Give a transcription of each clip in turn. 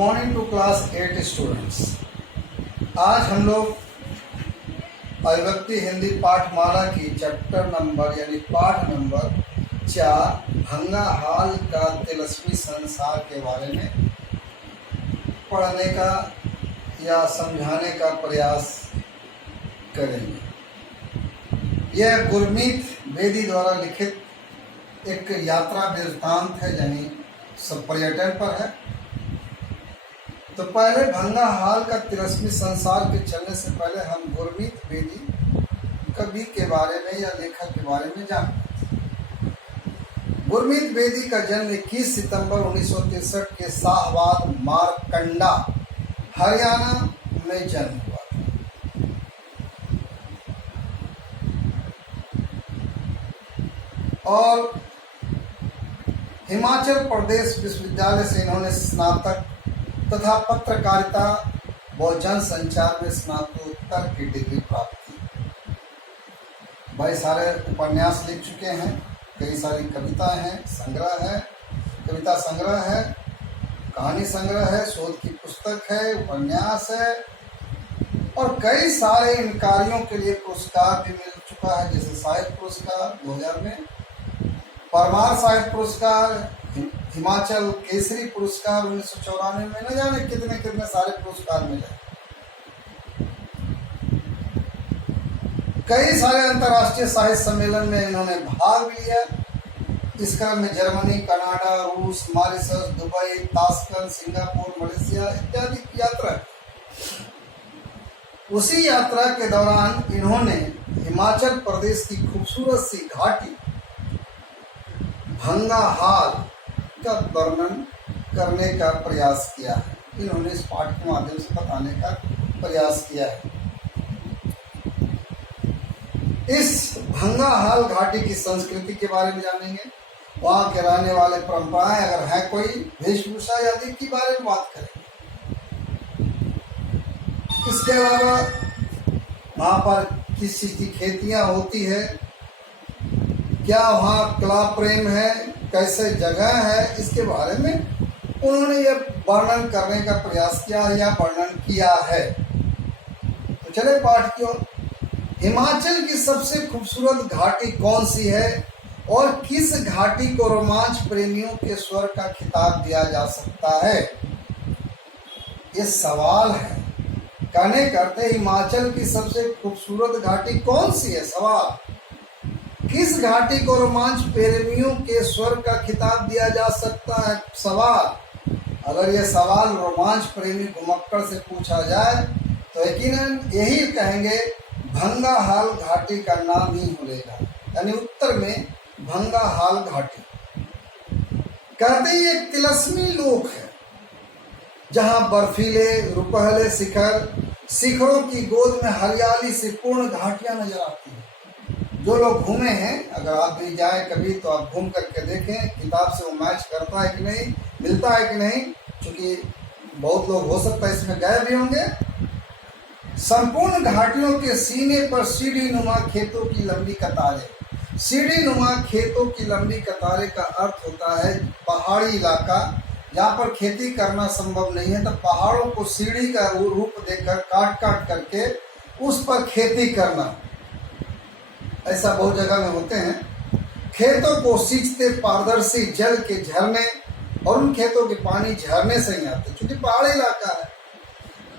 Morning to class 8 students. आज हम लोग अभिव्यक्ति हिंदी पाठमाला की चैप्टर नंबर यानी पाठ नंबर 4 भंगा हाल का तिलस्मी संसार के बारे में पढ़ने का या समझाने का प्रयास करेंगे। यह गुरमीत बेदी द्वारा लिखित एक यात्रा वृत्तांत है, यानी सब पर्यटन पर है। तो पहले भंगा हाल का तिलस्मी संसार के चलने से पहले हम गुरमीत बेदी कवि के बारे में या लेखक के बारे में जानते हैं। गुरमीत बेदी का जन्म 21 सितंबर 1963 के शाहबाद मारकंडा हरियाणा में जन्म हुआ था। और हिमाचल प्रदेश विश्वविद्यालय से इन्होंने स्नातक तथा पत्रकारिता व जनसंचार में स्नातकोत्तर की डिग्री प्राप्त की। बड़े सारे उपन्यास लिख चुके हैं, कई सारी कविताएं हैं, संग्रह है, कविता संग्रह है, कहानी संग्रह है, शोध की पुस्तक है, उपन्यास है और कई सारे इन कार्यों के लिए पुरस्कार भी मिल चुका है, जैसे साहित्य पुरस्कार 2000 में, परमार साहित्य पुरस्कार, हिमाचल केसरी पुरस्कार 1994 में, न जाने कितने कितने सारे पुरस्कार मिले। कई सारे अंतर्राष्ट्रीय साहित्य सम्मेलन में इन्होंने भाग लिया। इस क्रम में जर्मनी, कनाडा, रूस, Mauritius, Dubai, Tashkent, Singapore, Malaysia इत्यादि की यात्रा। उसी यात्रा के दौरान इन्होंने हिमाचल प्रदेश की खूबसूरत सी घाटी भंगा हाल का वर्णन करने का प्रयास किया है। इन्होंने इस पाठ के माध्यम से बताने का प्रयास किया है। इस भंगा हाल घाटी की संस्कृति के बारे में जानेंगे, वहाँ के रहने वाले परंपराएं, अगर है कोई, वेशभूषा आदि के बारे में बात करेंगे। इसके अलावा वहाँ पर किस चीज की खेतियां होती है, क्या वहाँ कला प्रेम है, कैसे जगह है, इसके बारे में उन्होंने यह वर्णन करने का प्रयास किया है या वर्णन किया है। तो चले पाठ की ओर। हिमाचल की सबसे खूबसूरत घाटी कौन सी है और किस घाटी को रोमांच प्रेमियों के स्वर का खिताब दिया जा सकता है, ये सवाल है। कहने करते हिमाचल की सबसे खूबसूरत घाटी कौन सी है, सवाल। किस घाटी को रोमांच प्रेमियों के स्वर का खिताब दिया जा सकता है, सवाल। अगर यह सवाल रोमांच प्रेमी घुमक्कड़ से पूछा जाए तो यकीनन यही कहेंगे भंगा हाल घाटी का नाम ही मिलेगा, यानी उत्तर में भंगा हाल घाटी। कहते ही एक तिलस्मी लोक है जहां बर्फीले रुपहले शिखरों की गोद में हरियाली से पूर्ण घाटियां नजर आती हैं। जो लोग घूमे हैं, अगर आप भी जाए कभी तो आप घूम करके देखें किताब से वो मैच करता है कि नहीं, मिलता है कि नहीं, क्योंकि बहुत लोग हो सकता है इसमें गए भी होंगे। संपूर्ण घाटियों के सीने पर सीढ़ी नुमा खेतों की लंबी कतारें। सीढ़ी नुमा खेतों की लंबी कतारें का अर्थ होता है पहाड़ी इलाका जहाँ पर खेती करना संभव नहीं है, तो पहाड़ों को सीढ़ी का रूप देकर काट काट करके उस पर खेती करना, ऐसा बहुत जगह में होते हैं। खेतों को सींचते पारदर्शी जल के झरने, और उन खेतों के पानी झरने से ही आते क्योंकि पहाड़ी इलाका है।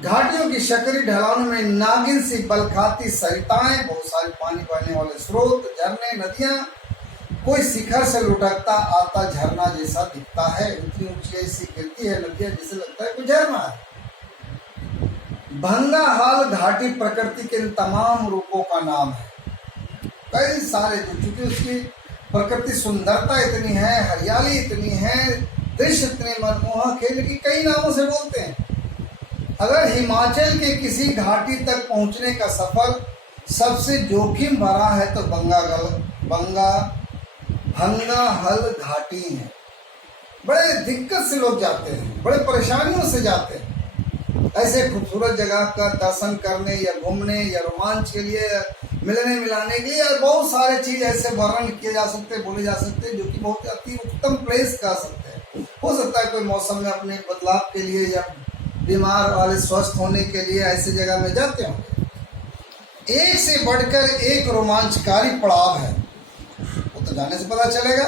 घाटियों की शकरी ढलानों में नागिन सी बलखाती सरिताएं, बहुत सारे पानी बहने वाले स्रोत, झरने, नदियां, कोई शिखर से लुढ़कता आता झरना जैसा दिखता है। इतनी ऊंची ऐसी गिरती है नदियां, जैसे लगता है कोई झरना है। भंगा हाल घाटी प्रकृति के इन तमाम रूपों का नाम है। कई सारे, क्योंकि उसकी प्रकृति सुंदरता इतनी है, हरियाली इतनी है, दृश्य इतने मनमोहक है, लेकिन कई नामों से बोलते हैं। अगर हिमाचल के किसी घाटी तक पहुंचने का सफर सबसे जोखिम भरा है तो भंगा हल घाटी है। बड़े दिक्कत से लोग जाते हैं, बड़े परेशानियों से जाते हैं। ऐसे खूबसूरत जगह का दर्शन करने या घूमने या रोमांच के लिए, मिलने मिलाने के लिए बहुत सारे चीज ऐसे वर्णन किए जा सकते, बोले जा सकते, जो कि बहुत अति उत्तम प्लेस कह सकते हैं। हो सकता है कोई मौसम में अपने बदलाव के लिए या बीमार वाले स्वस्थ होने के लिए ऐसी जगह में जाते होंगे। एक से बढ़कर एक रोमांचकारी पड़ाव है, वो तो जाने से पता चलेगा।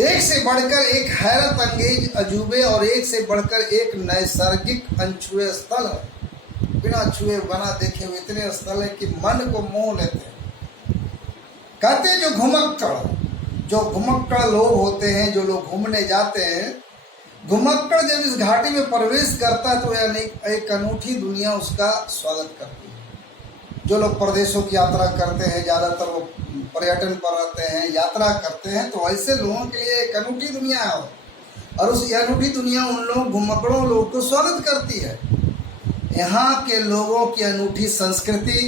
एक से बढ़कर एक हैरत अंगेज अजूबे और एक से बढ़कर एक नैसर्गिक अनछुए स्थल है। बिना छुए बना देखे हुए इतने स्थल है कि मन को मोह लेते हैं। कहते हैं जो घुमक्कड़ लोग होते हैं, जो लोग घूमने जाते हैं, घुमक्कड़ जब इस घाटी में प्रवेश करता है तो यह एक अनूठी दुनिया उसका स्वागत करती है। जो लोग प्रदेशों की यात्रा करते हैं, ज़्यादातर वो पर्यटन पर रहते हैं, यात्रा करते हैं, तो ऐसे लोगों के लिए एक अनूठी दुनिया है और उस अनूठी दुनिया उन लोग घुमक्कड़ों लोगों को स्वागत करती है। यहाँ के लोगों की अनूठी संस्कृति,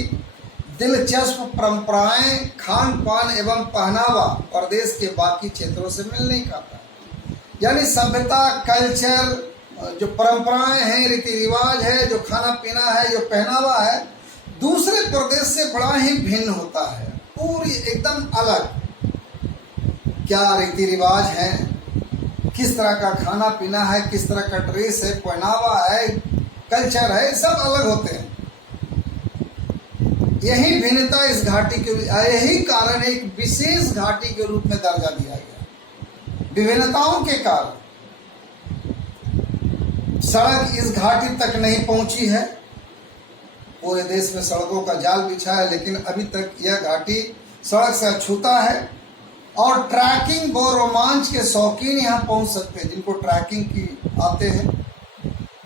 दिलचस्प परंपराएं, खान पान एवं पहनावा प्रदेश के बाकी क्षेत्रों से मिल नहीं खाता। यानी सभ्यता, कल्चर, जो परंपराएं हैं, रीति रिवाज है, जो खाना पीना है, जो पहनावा है, दूसरे प्रदेश से बड़ा ही भिन्न होता है, पूरी एकदम अलग। क्या रीति रिवाज है, किस तरह का खाना पीना है, किस तरह का ड्रेस है, पहनावा है, कल्चर है, सब अलग होते हैं। यही भिन्नता इस घाटी के, यही कारण एक विशेष घाटी के रूप में दर्जा दिया गया। विभिन्नताओं के कारण सड़क इस घाटी तक नहीं पहुंची है। पूरे देश में सड़कों का जाल बिछा है, लेकिन अभी तक यह घाटी सड़क से अछूता है। और ट्रैकिंग व रोमांच के शौकीन यहाँ पहुंच सकते हैं, जिनको ट्रैकिंग की आते हैं,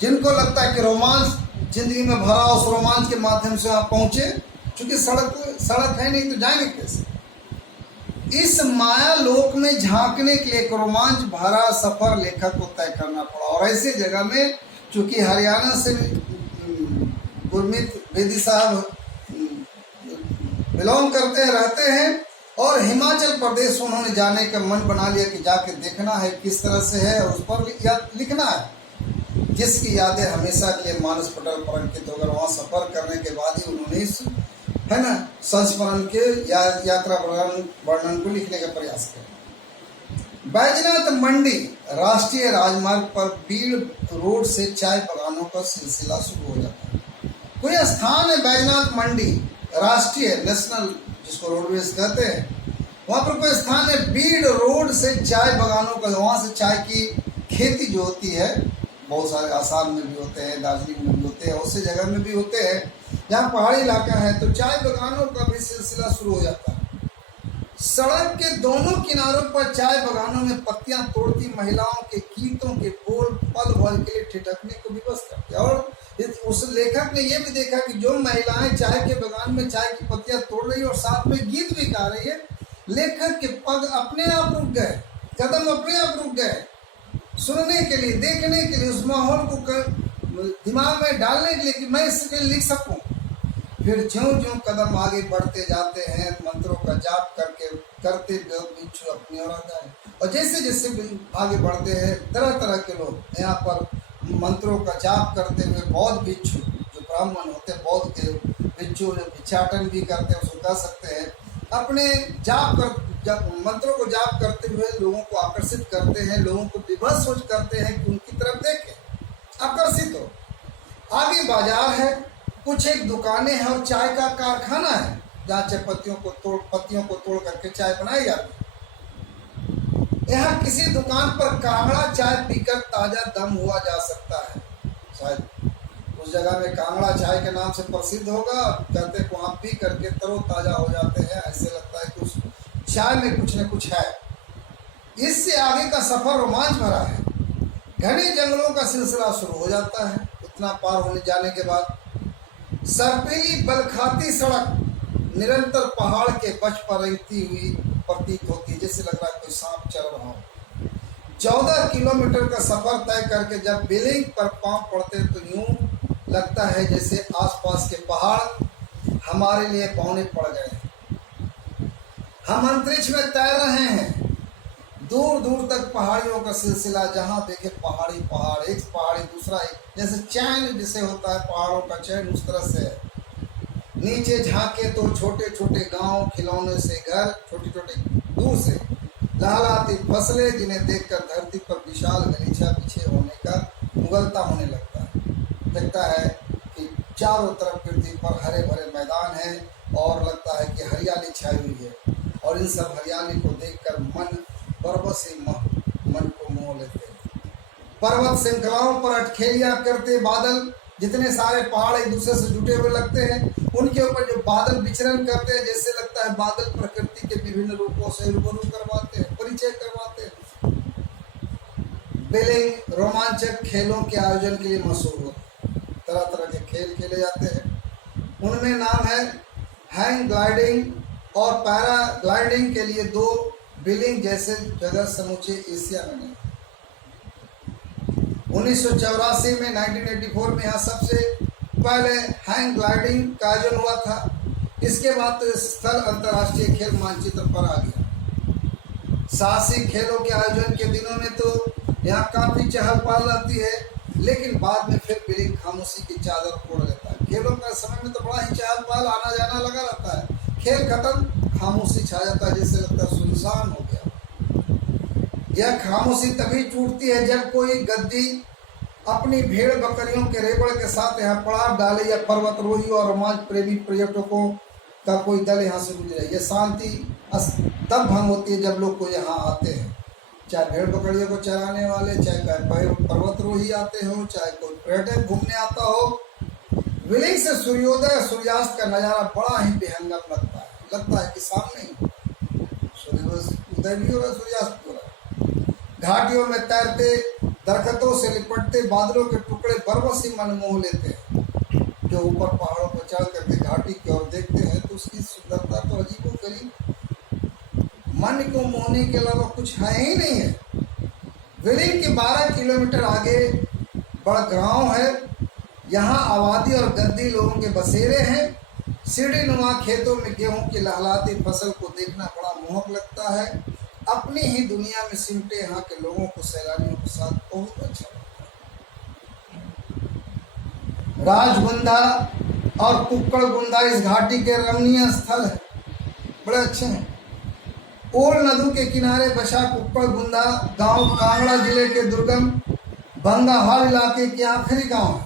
जिनको लगता है कि रोमांच जिंदगी में भरा, उस रोमांच के माध्यम से आप पहुंचे। क्योंकि सड़क है नहीं तो जाएंगे कैसे। इस माया लोक में झांकने के लिए एक रोमांच भरा सफर लेखक को तय करना पड़ा। और ऐसी जगह में, चूंकि हरियाणा से गुरमीत बेदी साहब बिलोंग करते हैं, रहते हैं, और हिमाचल प्रदेश उन्होंने जाने का मन बना लिया कि जाके देखना है किस तरह से है और उस पर लिखना है, जिसकी यादें हमेशा के लिए मानस पटल पर अंकित होकर वहाँ सफर करने के बाद ही उन्होंने इस संस्मरण के यात्रा वर्णन को लिखने का प्रयास किया। बैजनाथ मंडी राष्ट्रीय राजमार्ग पर बीड़ रोड से चाय बागानों का सिलसिला शुरू हो जाता है। कोई स्थान है बैजनाथ मंडी राष्ट्रीय, नेशनल जिसको रोडवेज कहते हैं, वहाँ पर कोई स्थान है बीड़ रोड से चाय बागानों का। वहाँ से चाय की खेती जो होती है, बहुत सारे आसाम में भी होते हैं, दार्जिलिंग में भी होते हैं, उससे जगह में भी होते हैं जहाँ पहाड़ी इलाका है, तो चाय बागानों का भी सिलसिला शुरू हो जाता है। सड़क के दोनों किनारों पर चाय बागानों में पत्तियां तोड़ती महिलाओं के गीतों के बोल पल भर के लिए ठिठकने को विवश करते। और उस लेखक ने यह भी देखा कि जो महिलाएं चाय के बागान में चाय की पत्तियां तोड़ रही और साथ में गीत भी गा रही है, लेखक के पग अपने आप रुक गए, कदम अपने आप रुक गए, सुनने के लिए, देखने के लिए, उस माहौल को दिमाग में डालने के लिए कि मैं इसके लिख सकूं। फिर ज्यों-ज्यों कदम आगे बढ़ते जाते हैं, मंत्रों का जाप करते बिच्छू अपनी ओर आता है। और जैसे जैसे आगे बढ़ते हैं, तरह तरह के लोग यहाँ पर मंत्रों का जाप करते हुए, बौद्ध भिक्षु जो ब्राह्मण होते हैं, बौद्ध के भिक्षु जो भिक्षाटन भी करते हैं, उसको कह सकते हैं, अपने मंत्रों को जाप करते हुए लोगों को आकर्षित करते हैं, लोगों को विवश करते हैं कि उनकी तरफ देखें, आकर्षित हो। आगे बाजार है, कुछ एक दुकानें हैं और चाय का कारखाना है जहाँ चाय पत्तियों को तोड़ करके चाय बनाई जाती है। यहाँ किसी दुकान पर कांगड़ा चाय पीकर ताजा दम हुआ जा सकता है। शायद उस जगह में कांगड़ा चाय के नाम से प्रसिद्ध होगा, कहते हैं वहाँ पी करके तरोताजा हो जाते हैं, ऐसे लगता है कि उस चाय में कुछ न कुछ है। इससे आगे का सफर रोमांच भरा है। घने जंगलों का सिलसिला शुरू हो जाता है। इतना पार होने जाने के बाद सर्पीली बलखाती सड़क निरंतर पहाड़ के बच पर रहती हुई प्रतीत होती है, जैसे लग रहा है कोई सांप चल रहा हो। 14 किलोमीटर का सफर तय करके जब बिलिंग पर पांव पड़ते तो यूं लगता है जैसे आसपास के पहाड़ हमारे लिए पौने पड़ गए। हम अंतरिक्ष में तैर रहे हैं। दूर दूर तक पहाड़ियों का सिलसिला, जहां देखे पहाड़ी पहाड़, एक पहाड़ी दूसरा एक, जैसे चैन जिसे होता है पहाड़ों का चैन, उस तरह से है। नीचे झांके तो छोटे छोटे गांव, खिलौने से घर, छोटे छोटे दूर से लहलहाती फसलें जिन्हें देखकर धरती पर विशाल गलीचा बिछे होने का मुगलता होने लगता है। लगता है कि चारों तरफ पृथ्वी पर हरे भरे मैदान हैं और लगता है कि हरियाली छाई हुई है, और इन सब हरियाली को देखकर मन बरबसी मन को मोह लेते हैं। पर्वत श्रृंखलाओं पर अटखेलियां करते बादल, जितने सारे पहाड़ एक दूसरे से जुटे हुए लगते हैं, उनके ऊपर जो बादल विचरण करते हैं, जैसे लगता है बादल प्रकृति के विभिन्न रूपों से रूबरू करवाते हैं, परिचय करवाते हैं। बिलिंग रोमांचक खेलों के आयोजन के लिए मशहूर होते हैं। तरह तरह के खेल खेले जाते हैं। उनमें नाम है हैंग ग्लाइडिंग और पैराग्लाइडिंग के लिए 2 बिलिंग जैसे जगह समूचे एशिया में नहीं। 1984 में 1984 में यहाँ सबसे पहले हैंग ग्लाइडिंग का आयोजन हुआ था। इसके बाद तो इस स्थल अंतर्राष्ट्रीय खेल मानचित्र पर आ गया। साहसिक खेलों के आयोजन के दिनों में तो यहाँ काफी चहल पहल रहती है, लेकिन बाद में फिर बिलिंग खामोशी की चादर ओढ़ लेता है। खेलों का समय में तो बड़ा ही चहल पहल आना जाना लगा रहता है, खेल खत्म, खामोशी छा जाता है, जैसे लगता है सुनसान हो गया। यह खामोशी तभी टूटती है जब कोई गद्दी अपनी भेड़ बकरियों के रेवड़ के साथ यहाँ पड़ाव डाले, या पर्वतरोही और रोमांच प्रेमी पर्यटकों का कोई दल यहाँ से गुजरे। यह शांति तब भंग होती है जब लोग को यहाँ आते हैं, चाहे भेड़ बकरियों को चराने वाले, चाहे पर्वतरोही आते हो, चाहे कोई पर्यटक घूमने आता हो। बिलिंग से सूर्योदय सूर्यास्त का नज़ारा बड़ा ही बेहंगम लगता है। लगता है कि सामने सूर्योदय भी हो रहा है, सूर्यास्त भी हो रहा है। घाटियों में तैरते, दरख्तों से लिपटते बादलों के टुकड़े बरबसी मन मोह लेते हैं। जो ऊपर पहाड़ों पर चढ़ करके घाटी की ओर देखते हैं तो उसकी सुंदरता तो अजीबोगरीब, मन को मोहने के अलावा कुछ है ही नहीं है। बिलिंग के 12 किलोमीटर आगे बड़गांव है। यहाँ आबादी और गद्दी लोगों के बसेरे हैं। सीढ़ी नुमा खेतों में गेहूं की लहलहाती फसल को देखना बड़ा मोहक लगता है। अपनी ही दुनिया में सिमटे यहाँ के लोगों को सैलानियों के साथ बहुत अच्छा लगता है। राजगुंदा और कुक्कड़गुंदा इस घाटी के रमणीय स्थल है, बड़े अच्छे हैं। ओल नदी के किनारे बसा कुक्कड़गुंदा गांव कांगड़ा जिले के दुर्गम भंगाहाल इलाके के आखिरी गांव है।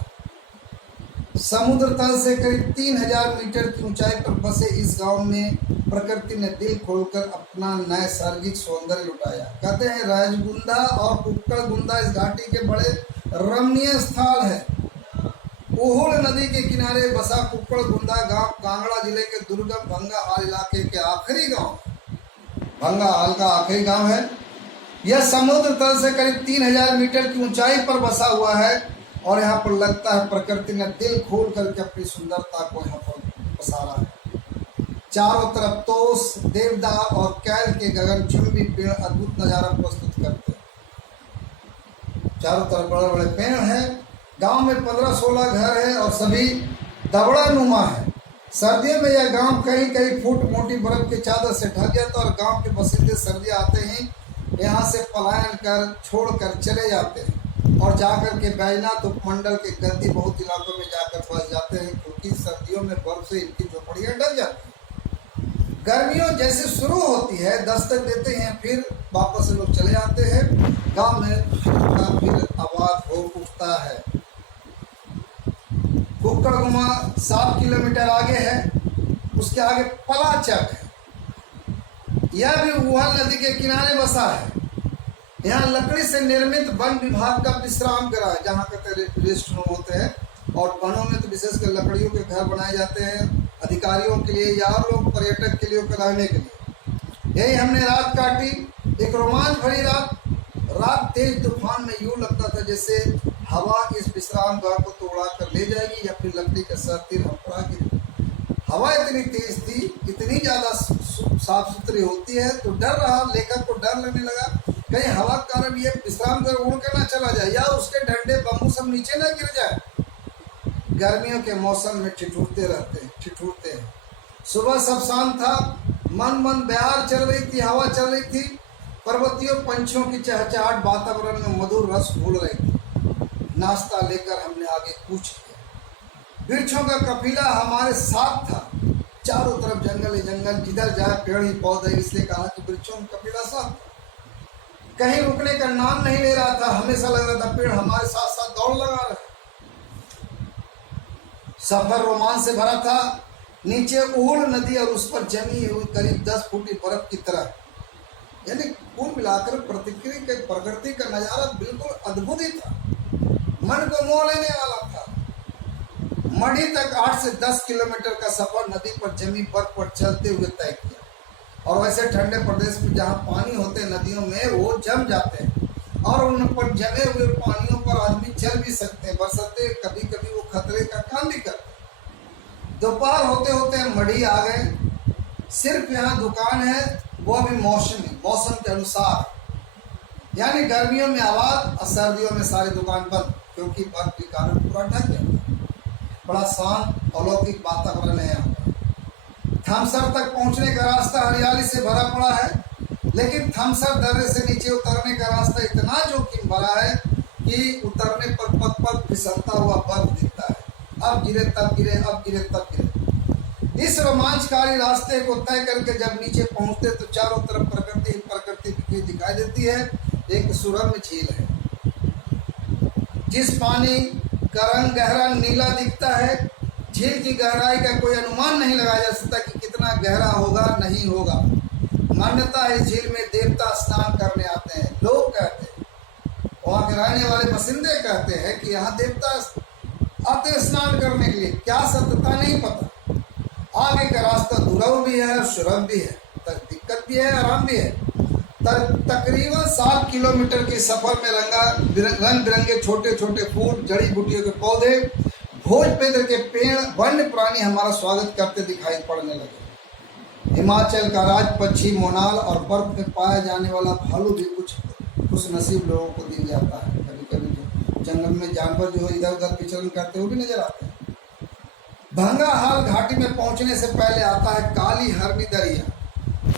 समुद्र तल से करीब 3000 मीटर की ऊंचाई पर बसे इस गांव में प्रकृति ने दिल खोलकर अपना नैसर्गिक सौंदर्य लुटाया। कहते हैं राजगुंदा और कुक्कड़गुंदा इस घाटी के बड़े रमणीय स्थल है। ओहुल नदी के किनारे बसा कुक्कड़गुंदा गांव कांगड़ा जिले के दुर्गम भंगाहाल इलाके के आखिरी गांव, भंगाहाल का आखिरी गांव है। यह समुद्र तल से करीब 3000 मीटर की ऊंचाई पर बसा हुआ है, और यहाँ पर लगता है प्रकृति ने दिल खोल करके अपनी सुंदरता को यहाँ पर पसारा है। चारों तरफ तोस, देवदार और कैल के गगनचुंबी पेड़ अद्भुत नजारा प्रस्तुत करते हैं। चारों तरफ बड़े बड़े पेड़ हैं। गांव में 15-16 घर है और सभी दबड़ा नुमा है। सर्दियों में यह गांव कई कई फुट मोटी बर्फ की चादर से ढक जाता है, और गांव के बसिंदे सर्दियाँ आते ही यहाँ से पलायन कर छोड़कर चले जाते हैं और जाकर के बैजनाथ उपमंडल के गद्दी बहुत इलाकों में जाकर फंस जाते हैं, क्योंकि सर्दियों में बर्फ से इनकी झोपड़ियाँ ढक जाती हैं। गर्मियों जैसे शुरू होती है, दस्तक देते हैं, फिर वापस से लोग चले जाते हैं। गांव में फिर आबाद हो उठता है। कुक्कड़गुमा 7 किलोमीटर आगे है। उसके आगे पलाचक है। यह भी वुहल नदी के किनारे बसा है। यहाँ लकड़ी से निर्मित वन विभाग का विश्राम गृह है, जहाँ कहते रेस्ट रूम होते हैं, और वनों में तो विशेषकर लकड़ियों के घर बनाए जाते हैं अधिकारियों के लिए या लोग पर्यटक के लिए रहने के लिए। यही हमने रात काटी, एक रोमांच भरी रात तेज तूफान में यूं लगता था जैसे हवा इस विश्राम गृह को तो उड़ा कर ले जाएगी, या फिर लकड़ी का सरतीर हम पड़ा गिर। हवा इतनी तेज थी, इतनी ज्यादा साफ सुथरी होती है, तो डर रहा, लेखक को डर लगने लगा कहीं हवा के कारण ये विश्राम कर उड़ के ना चला जाए, या उसके डंडे बम्बू सब नीचे ना गिर जाए। गर्मियों के मौसम में ठिठुरते हैं। सुबह सब शांत था। मन बयार चल रही थी, हवा चल रही थी। पर्वतियों पंछियों की चहचहाट वातावरण में मधुर रस घुल रही थी। नाश्ता लेकर हमने आगे कूच किया। वृक्षों का कफिला हमारे साथ था। चारों तरफ जंगल ही जंगल, जिधर जाए पेड़ ही पौधे, इसलिए कहा कि वृक्षों का कफिला साथ था। कहीं रुकने का नाम नहीं ले रहा था, हमेशा लग रहा था पेड़ हमारे साथ साथ दौड़ लगा रहे। सफर रोमांच से भरा था। नीचे ऊल नदी और उस पर जमी हुई करीब 10 फुट बर्फ की तरह, यानी कुल मिलाकर प्रकृति का नजारा बिल्कुल अद्भुत ही था, मन को मोह लेने वाला था। मढ़ी तक 8 से 10 किलोमीटर का सफर नदी पर जमी बर्फ पर चलते हुए तय किया। और वैसे ठंडे प्रदेश में जहाँ पानी होते नदियों में वो जम जाते हैं और उन पर जमे हुए पानियों पर आदमी चल भी सकते हैं, बरसाते कभी कभी वो खतरे का काम भी करते हैं। दोपहर होते होते मढ़ी आ गए। सिर्फ यहाँ दुकान है, वो भी मौसम के अनुसार, यानी गर्मियों में आबाद और सर्दियों में सारी दुकान बंद, क्योंकि बर्फ के कारण पूरा ढक गया। बड़ा शांत अलौकिक वातावरण है यहाँ पर। थमसर तक पहुँचने का रास्ता हरियाली से भरा पड़ा है, लेकिन थमसर दर्रे से नीचे उतरने का रास्ता इतना जोखिम भरा है कि उतरने पर पग पग फिसलता हुआ बर्फ दिखता है। अब गिरे तब गिरे, अब गिरे तब गिरे। इस रोमांचकारी रास्ते को तय करके जब नीचे पहुंचते तो चारों तरफ प्रकृति दिखाई देती है। एक सुरम्य झील है जिस पानी का रंग गहरा नीला दिखता है। झील की गहराई का कोई अनुमान नहीं लगाया जा सकता कि कितना गहरा होगा, नहीं होगा। मान्यता है इस झील में देवता स्नान करने आते हैं। लोग कहते हैं, वहाँ के रहने वाले बासिंदे कहते हैं कि यहाँ देवता आते स्नान करने के लिए। क्या सत्यता नहीं पता। आगे का रास्ता दुर्लभ भी है और सुलभ भी है, दिक्कत भी है, आराम भी है। तकरीबन 7 किलोमीटर के सफर में रंग बिरंगे छोटे छोटे फूल, जड़ी बूटियों के पौधे, भोजपेत्र के पेड़, वन्य प्राणी हमारा स्वागत करते दिखाई पड़ने लगे। हिमाचल का राज पक्षी मोनाल और बर्फ में पाया जाने वाला भालू भी कुछ नसीब लोगों को दिल जाता है। कभी कभी जंगल में जानवर जो इधर उधर विचरण करते हुए भी नजर आते हैं। भंगाहाल घाटी में पहुंचने से पहले आता है काली हरनी दरिया।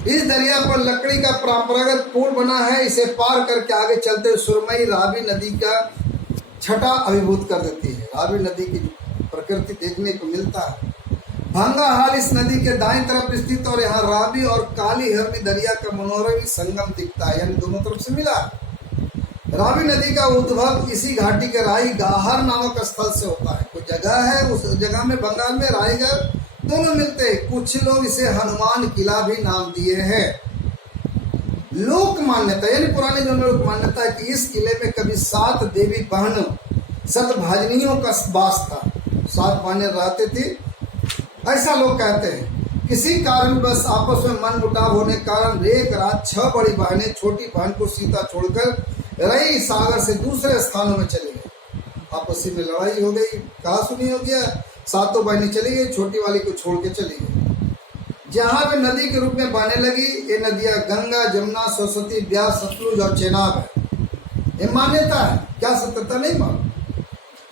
इस दरिया पर लकड़ी का परंपरागत पुल बना है। इसे पार करके आगे चलते हुए सुरमई रावी नदी का छटा अभिभूत कर देती है। रावी नदी की प्रकृति देखने को मिलता है। भंगाहाल इस नदी के दाईं तरफ स्थित और यहाँ रावी और काली हरनी दरिया का मनोरम संगम दिखता है, यानी दोनों तरफ से मिला। रावी नदी का उद्भव इसी घाटी के राई गाहर नामक स्थल से होता है। कुछ जगह है, उस जगह में बंगाल में रायगढ़ दोनों मिलते हैं। कुछ लोग इसे हनुमान किला भी नाम दिए हैं। लोक मान्यता, यानी पुराने जो लोक मान्यता है कि इस किले में कभी 7 देवी बहनों सतभाजनियों का वास था। 7 बहनें रहते थे, ऐसा लोग कहते हैं। किसी कारणवश आपस में मन मुटाव होने के कारण एक रात 6 बड़ी बहनें छोटी बहन को सीता छोड़कर रई सागर से दूसरे स्थानों में चली गई। आपस में लड़ाई हो गई, कहा सुनी हो गया। 7 बहनें चली गई, छोटी वाली को छोड़ के चली गई। जहाँ पे नदी के रूप में बहने लगी, ये नदियां गंगा, जमुना, सरस्वती, ब्यास, सतलुज और चेनाब है। ये मान्यता है, क्या सत्यता नहीं मालूम।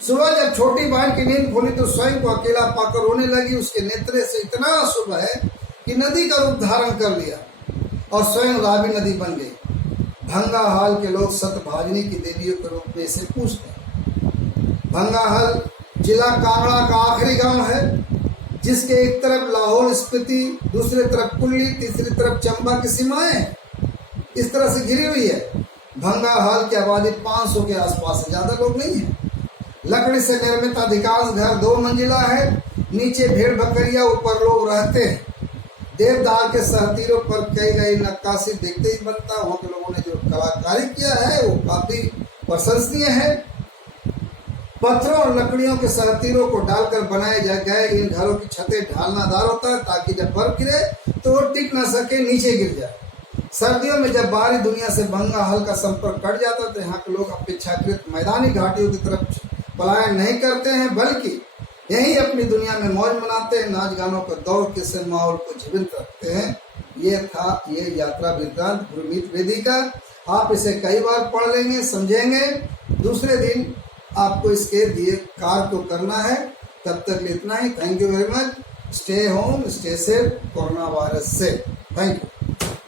सुबह जब छोटी बहन की नींद खुली तो स्वयं को अकेला पाकर रोने लगी। उसके नेत्रे से इतना अशुभ है कि नदी का रूप धारण कर लिया और स्वयं रावी नदी बन गई। भंगाहाल के लोग सतभाजनी की देवियों के रूप में इसे पूजते हैं। भंगाहाल जिला कांगड़ा का आखिरी गांव है, जिसके एक तरफ लाहौल स्पीति, दूसरी तरफ कुल्ली, तीसरी तरफ चंबा की सीमाएं इस तरह से घिरी हुई है। भंगाहाल की आबादी 500 के आसपास है, ज्यादा लोग नहीं है। लकड़ी से निर्मित अधिकांश घर 2 मंजिला है। नीचे भेड़ बकरियां, ऊपर लोग रहते हैं। देवदार के सहतीरों पर कई गई नक्काशी देखते ही बनता है। वहाँ के लोगों ने जो कलाकारी किया है वो काफी प्रशंसनीय है। पत्थरों और लकड़ियों के सहतीरों को डालकर बनाए गए इन घरों की छतें ढालनादार होता है, ताकि जब बर्फ गिरे तो वो टिक न सके, नीचे गिर जाए। सर्दियों में जब बाहरी दुनिया से भंगाहाल का संपर्क कट जाता है तो यहाँ के लोग अपेक्षाकृत मैदानी घाटियों की तरफ पलायन नहीं करते हैं, बल्कि यही अपनी दुनिया में मौज मनाते हैं। नाच गानों को दौड़ के से माहौल को जीवित रखते हैं। ये यात्रा वृत्तांत गुरमीत वेदी का। आप इसे कई बार पढ़ लेंगे, समझेंगे। दूसरे दिन आपको इसके दिए कार्य को करना है। तब तक इतना ही। Thank you very much. Stay home, stay safe corona virus से। Thank you.